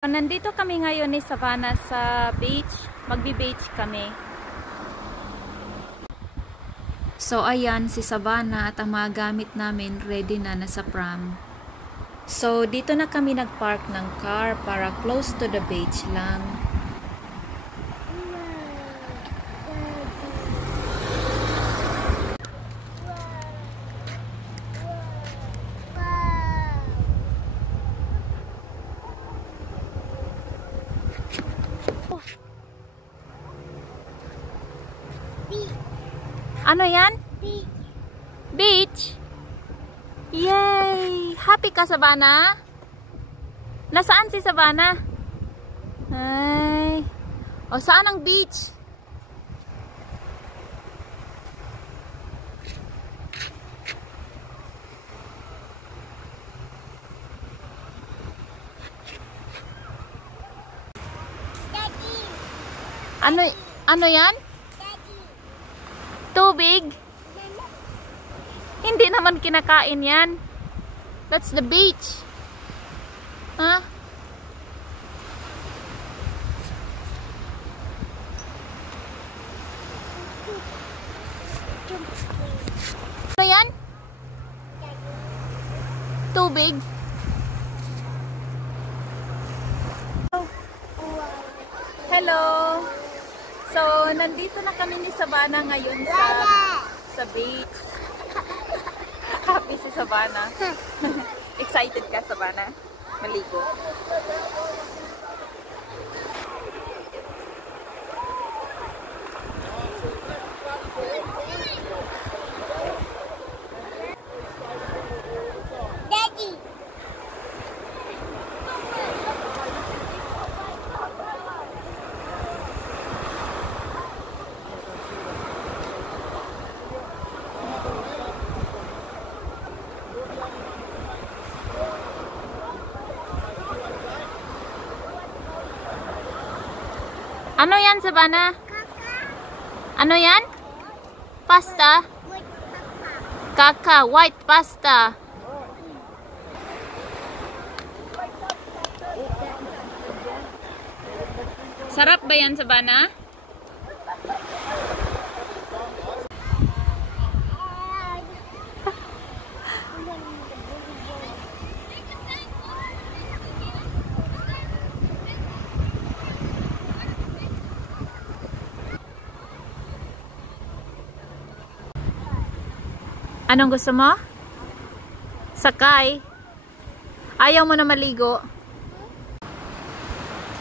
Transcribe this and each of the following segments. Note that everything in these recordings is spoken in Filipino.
Nandito kami ngayon ni Savannah sa beach. Magbi-beach kami. So ayan si Savannah at ang mga gamit namin ready na nasa pram. So dito na kami nagpark ng car para close to the beach lang. Ano yan? Beach. Beach? Yay! Happy ka, Savannah? Nasaan si Savannah? Ay. O, saan ang beach? Daddy. Ano yan? Daddy. Tubig? Hindi naman kinakain yan. That's the beach. Huh? Ano yan? Tubig? Hello! So, nandito na kami ni Savannah ngayon sa beach. Happy si Savannah. Excited ka, Savannah? Maligo. Daddy. Ano yan, Savannah? Ano yan? Pasta? Kaka, white pasta. Sarap ba yan, Savannah? Anong gusto mo? Sakay. Ayaw mo na maligo.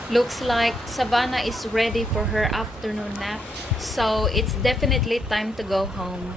Looks like Savannah is ready for her afternoon nap. So it's definitely time to go home.